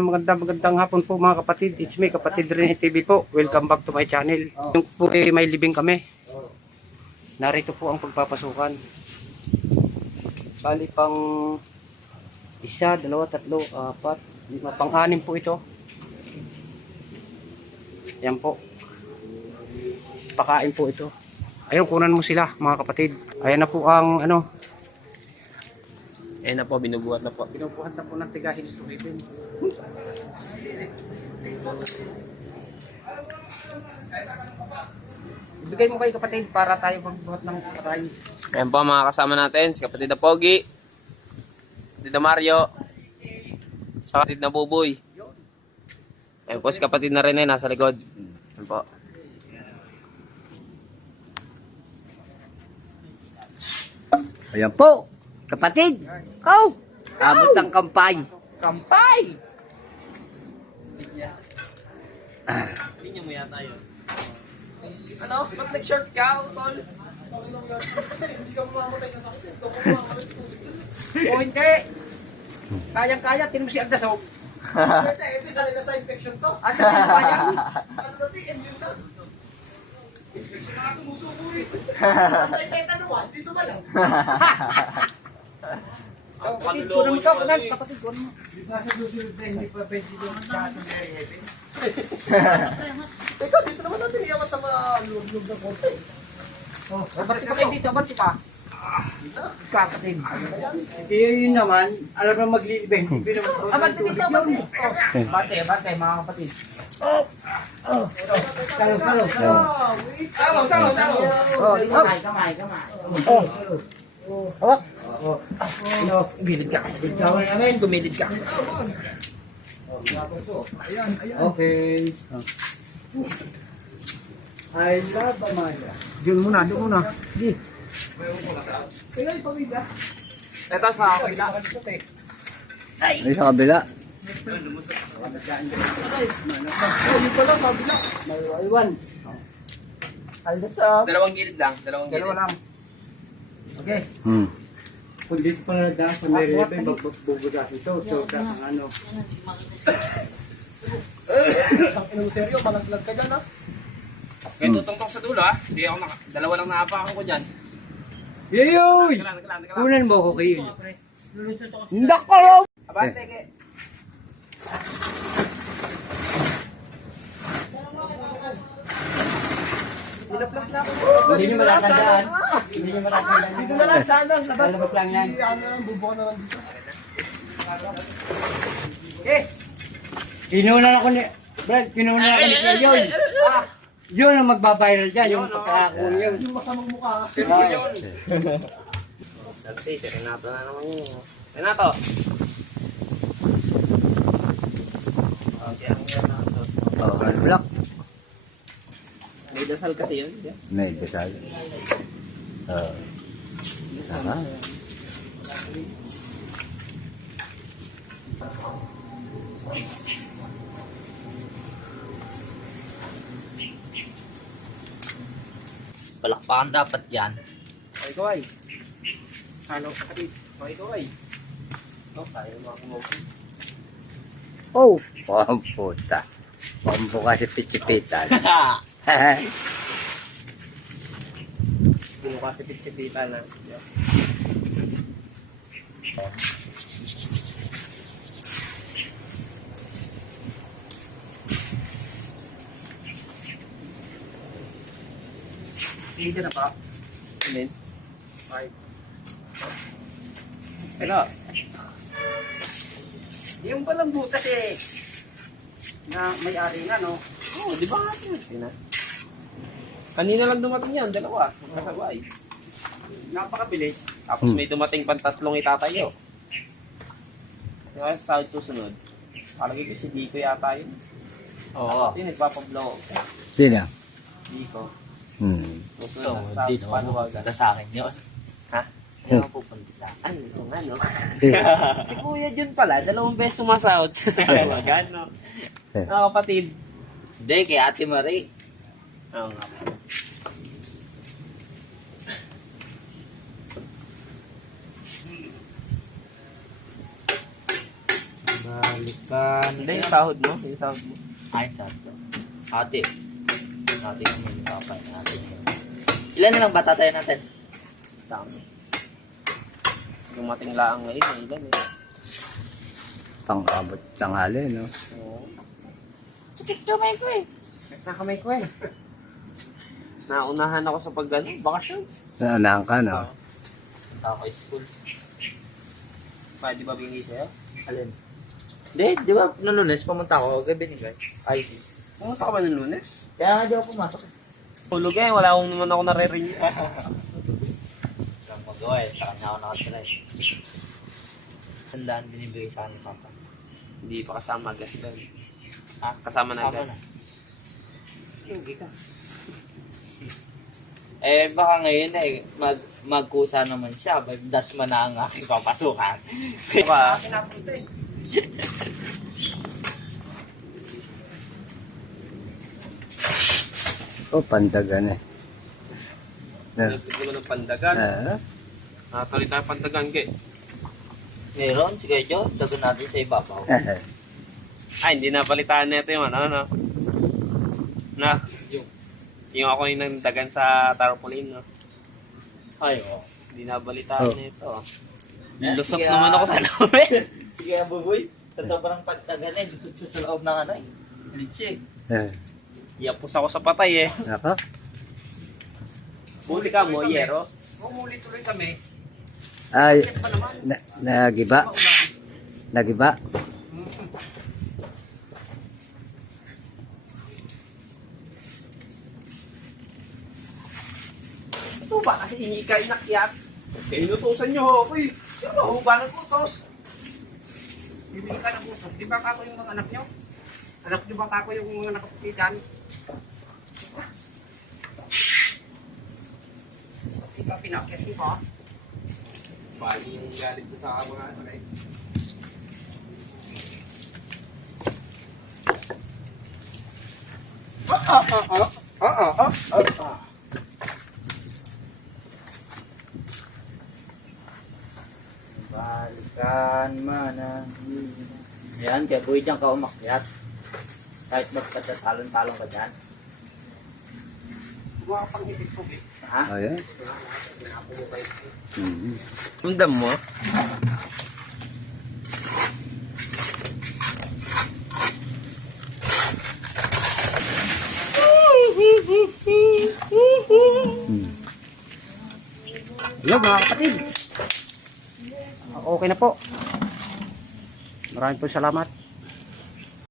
Magandang magandang hapon po mga kapatid. It's me, kapatid Rene TV po. Welcome back to my channel. Yung po eh, may libing kami. Narito po ang pagpapasukan. Bali pang isa, dalawa, tatlo, apat, lima, pang-anim po ito. Yan po. Pakain po ito. Ayun, kunan mo sila mga kapatid. Ayan na po ang ano, Ayan na po, binubuhat na po. Pinupuhat na po ng tigahin sa ibin. Ibigay mo kayo kapatid para tayo magbuhat ng patay. Ayan po mga kasama natin, si kapatid na Pogi, kapatid na Mario, sa kapatid na Buboy. Ayan po si kapatid na Rene, nasa likod. Ayan po. Ayan po, kapatid. Oh, abot ang kampay. Kampay! Linya mo yata yun. Ano? Ba't nag-short ka, tol? Hindi ka mamamatay sa sakit. O hindi. Kayang-kaya, tinan mo si Agdasog. Ito sanay na sa infection to. Ano si kaya? Ano na ito? Immune na. Infection na sumusuko eh. Ang tayo tanuan, dito ba lang? Oh, kapatid, kunan mo ka, kunan. Kapatid, kunan mo. Ikaw, dito naman natin iyawan sa mga loob-loob ng konti. Oh, kapatid ka dito, ba't ka? Kapatid. Eh, yun naman, alam mo maglilibing. Hindi naman Ah, ba't dito, ba't Bate, bate, mga kapatid. Kalo, kalo, kalo. Ah, wait. Talo, talo, talo. Oh, kamay, kamay, kamay. Hawak. Gilid ka. Gawin namin, gumilid ka. Okay. I love Amaya. Diyan muna, diyan muna. Di. Yung pamilya. Ito sa kabila. Ay, sa kabila. Oh, yun pala, sabi lang. Iwan. Aldasa. Dalawang gilid lang, dalawang gilid. Dalawa lang. Okay. Hmm. Kung dito pa na daan sa may rebe, magbubugas ito. So, ang ano. Ang inong seryo, malaglag ka dyan ha. Kaya tutungtong sa dulo ah. Hindi ako naka, dalawa lang naapakan ko dyan. Nagkalan. Kunan mo ko kayo. Nakalaw! Abante, ke. Ilaplas na ako. Hindi. Hindi niyo matatandaan. Dito na lang sana. Labas. Lang yan. Ano lang, na lang dito. Ako ni... Brad, kinunan ako ni Yoyoy. Ah, yun ang magbabiral dyan, yung pagkakakuha yun. Yung masamang mukha. Ah. Dati, si Renato na naman yun. Renato! Okay, ang Renato. Oh, block. May dasal kasi yun. di ba? May dasal. Oh. Tama. Palakpakan dapat yan. Ay. Ano, kapatid? Okay, ikaw ay. Oh, tayo mga kumukha. Oh, pamputa. Pampuka si Pichipitan. Bumuka si Pitsipita na. Hindi na pa. Alin? Five. Hello? Yung palang butas eh. Na may-ari nga, no? Oo, oh, di ba nga yun? Kanina lang dumating yan, dalawa. Magkasabay. Napakabilis. Tapos may dumating pang tatlong itatayo. Kaya sa susunod, palagi ko si Dico yata yun. Oo. Yung nagpapablow. Sino? Dico. Hmm. Susunod sa paluwagan. sa akin yun. Ha? Hindi ako pupunta sa akin. Ay, ito nga no. si Kuya Jun pala, dalawang beses sumasahod sa paluwagan, no? Mga kapatid. Hindi, kay Ate Marie. Oo nga. Balikan. Hindi, yung sahod mo. Yung sahod mo. Ay, sakto. Ate. Ate kami yung papa. Ate yun. Ilan na lang ba tatay natin? Dami. Dumating laang ngayon. may Ilan eh. Pang-abot tanghali, no? Oo. Na kamay ko eh. Naunahan ako sa pag ano, bakasyon. Naanahan ka, no? Punta ako school. Pwede ba bingi sa'yo? Alin? Hindi, di ba? Noong lunes, pumunta ako. Gabi ni guys. Ay, Pumunta ka ba ng lunes? kaya nga di ako pumasok. Tulog eh, wala akong naman ako naririnig. Lang magawa eh. Sa kanya ako nakatira eh. Tandaan binibigay sa akin ni Papa. Hindi pa kasama gas doon. Ha? Kasama na Sama gas. na. Ka. Eh, baka ngayon eh, mag, magkusa naman siya. Das man na ang aking papasukan. Ito ka. Pinapunta eh. Oh, pandagan eh. Yeah. Naman ng pandagan. Ah, Nakatali tayo pandagan kay. Meron, sige Jo, dagan natin sa ibabaw. Ay, hindi na balitaan nito yung ano, ano. Na, yung, yung ako yung nandagan sa tarpaulin, no. Ay, oh. Hindi na balitaan Oh. nito. Eh, Lusot sige, naman ah. ako sa loob Sige, Abuboy. Sa sobrang pagtagan eh, lusot sa loob ng ano eh. Litsi. eh. Yapos ako sa patay eh. Nako. Huli ka mo, Yero. Umuli tuloy kami. Ay, na, nagiba. Nagiba. Ito ba kasi hingi ka inakyat? Eh, inutusan niyo ako eh. Sino ba ho ba ng utos? Bibili ka ng utos. Di ba kako yung mga anak niyo? Anak niyo ba kako yung mga nakapitan? Di ba pinakyat niyo ba? Bali yung galit ko sa mga ano eh. Balikan man ang Yan, kaya buhay dyan ka umakyat. Kahit magkatatalon-talon ka dyan. Mga panghipit ko eh. Ha? Ayan. Mhm. Undam mo? Hmm. Yun mga kapatid. Okay na po. Maraming po salamat.